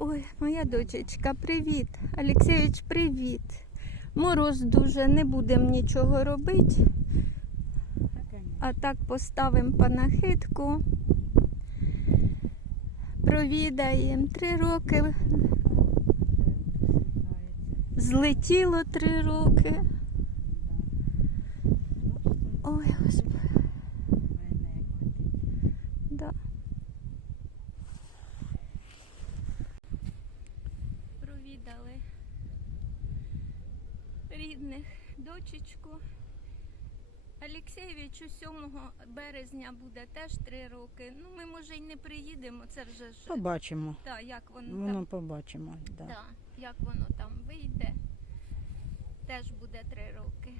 Ой, моя дочечка, привіт. Олексійович, привіт. Мороз дуже, не будемо нічого робити. А так поставимо панахидку. Провідаємо три роки. Злетіло три роки. Ой, господи. Да. Провідали рідних дочечку. Олексійовичу 7 березня буде теж три роки. Ну, ми може й не приїдемо, це вже ж Побачимо. та, як воно Воно там, побачимо. Да. та, як воно там вийде. Теж буде три роки.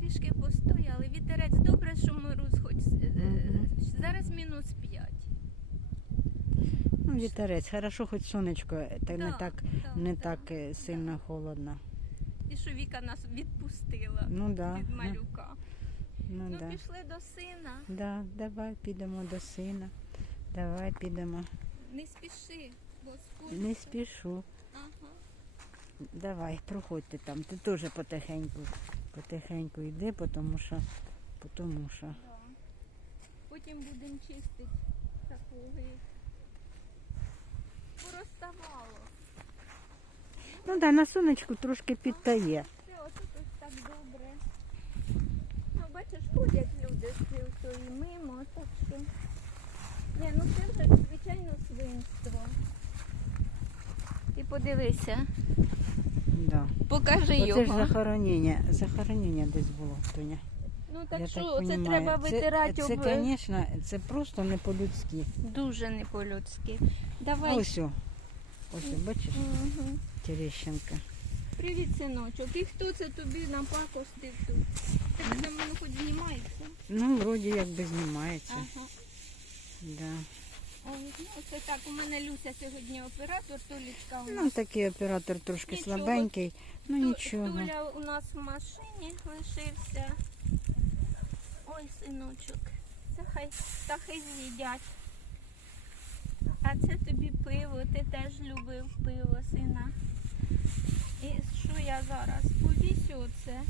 Трішки постояли. Вітерець добре, що мороз хоч Мгм. зараз мінус 5. Ну, вітерець, хорошо, хоч сонечко, та не так, да, не да, так е, да. сильно холодно. І що Віка нас відпустила Ну да. від малюка. Ну, Ну, да. пішли до сина. Да, давай підемо до сина. Давай підемо. Не спіши, бо скоро. Не спішу. Ага. Давай, проходьте там. Ти теж потихеньку, потихеньку йди, тому що, тому що. Да. Потім будемо чистити такої. Порозставало. Ну да, на сонечку трошки підтає. Все, ось так добре. Ну, бачиш, ходять люди з тої мимо, так що. Ні, ну це вже звичайно свинство. І подивися, Да. покажи Оце ж захоронення. Захоронення десь було, Тоня. Ну так Я що, так це понімаю. треба витирати Це, об... це, звісно, це просто не по-людськи. дуже не по-людськи. Давай. ось. Ось, бачиш, Угу. Терещенка. Привіт, синочок. І хто це тобі напакостив тут? Тебе там воно хоч знімається? Ну, вроді якби знімається. Ага. Да. Ой, ну, Оце так, у мене Люся сьогодні оператор, Толічка у Ну, такий оператор трошки Нічого. слабенький. Ну Ту- нічого. Туля у нас в машині лишився. Ой, синочок, це хай птахи з'їдять. Це тобі пиво, ти теж любив пиво, сина. І що я зараз? Повісю оце.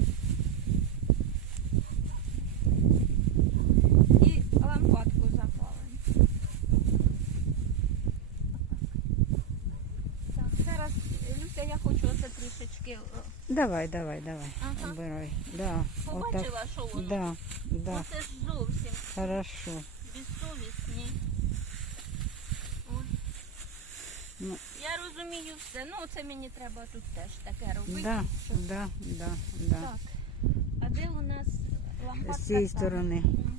І лампадку запалимо. Так, зараз, Люся, я хочу оце трішечки. Давай, давай, давай. Ага. Обирай. Да. Отак. Побачила, що воно? Да, да. Оце ж зовсім Хорошо. безсовісні. Ой. Ну. Я розумію все. Ну, це мені треба тут теж таке робити. Да, да, да, да. Так. А де у нас лампадка? З цієї сторони. Мгм.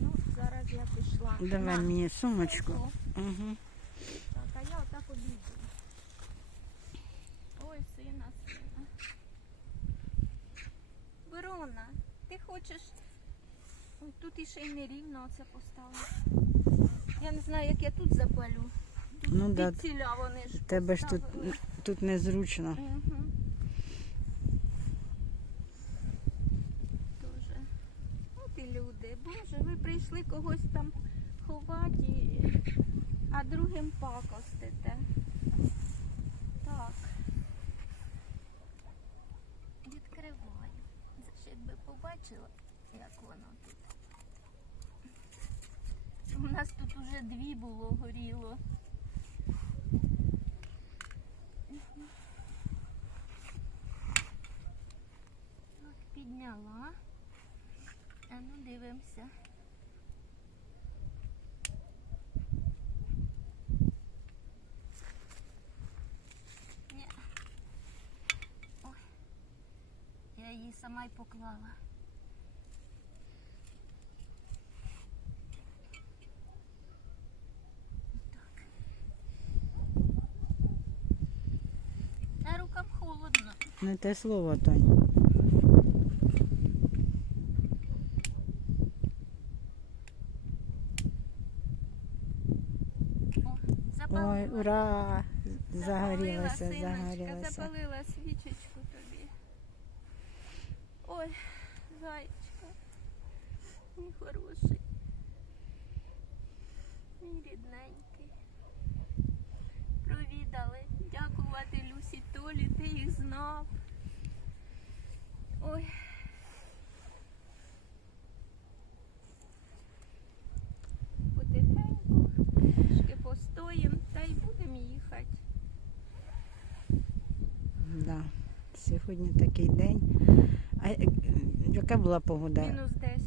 Ну, зараз я пішла. Давай На. мені сумочку. Угу. Так, а я отак обійду. Ой, сина, сина. Верона, ти хочеш. Ой, тут іще й нерівно оце поставити. Я не знаю, як я тут запалю. Ну да. ціля вони ж Тебе ж тут, поставили. тут незручно. Угу. Дуже. От і люди. Боже, ви прийшли когось там ховати, і- а другим пакостите. Так. Відкриваю. Це ж якби побачила, як воно тут. У нас тут уже дві було горіло. Так, підняла. А ну дивимося. Ні. Ой. Я її сама й поклала. Не те слово, Тонь. Ура! Загорілася, загорілася. Запалила свічечку тобі. Ой, зайчка. Мій хороший. Мій рідненький. Провідали. Дякувати Люсі Толі, ти їх знав. Ой. Сьогодні такий день. А е, яка була погода? Мінус 10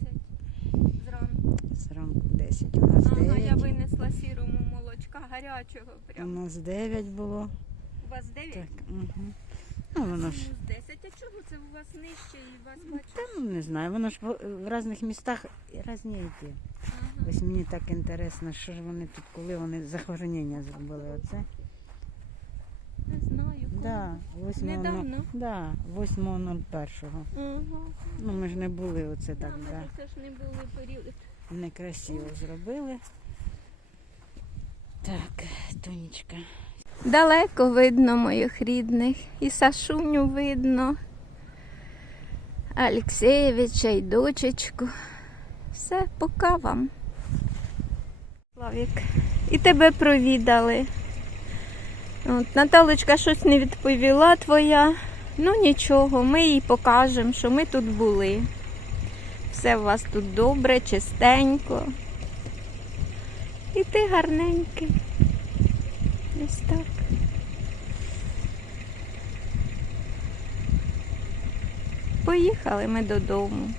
зранку. Зранку 10. У нас Ага, 9. я винесла сірому молочка гарячого У нас 9 було. У вас 9? Так, угу. Ну, воно ж. Мінус 10. А чого це у вас нижче і вас бачу? Та ну не знаю, воно ж в різних містах різні йти. Ага. Ось мені так інтересно, що ж вони тут, коли вони захоронення зробили оце. Не знаю. Да, 8 Недавно? Да, 8.01. Ага. Ну ми ж не були оце так, да. це ж не були період. Некрасиво зробили. Так, Тонечка. Далеко видно моїх рідних. І Сашуню видно. Алексеєвича і дочечку. Все, пока вам. Славік. І тебе провідали. От, Наталочка щось не відповіла твоя. Ну нічого, ми їй покажемо, що ми тут були. Все у вас тут добре, чистенько. І ти гарненький. Ось так. Поїхали ми додому.